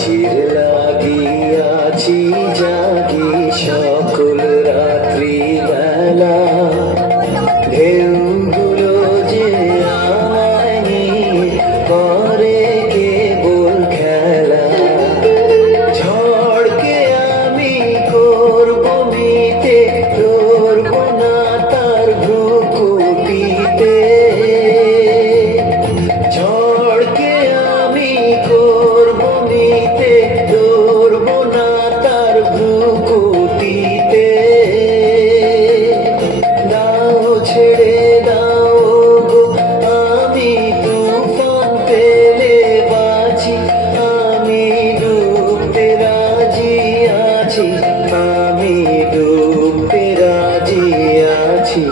চির লাগিয়াছি জাগি সকল রাত্রি বেলা, ঢেউগুলো যে আমায় নিয়ে করে কেবল খেলা। ঝড়কে আমি করব মিটে, ধরব না তার ভ্রুকুটিতে। ঝড়কে আমি করব মিটে, ধরব না তার ভ্রুকুটিতে। দাও ছেড়ে দাও গো, আমি তুফান পেলে বাঁচি, আমি ডুবতে রাজি আছি, আমি ডুবতে রাজি আছি।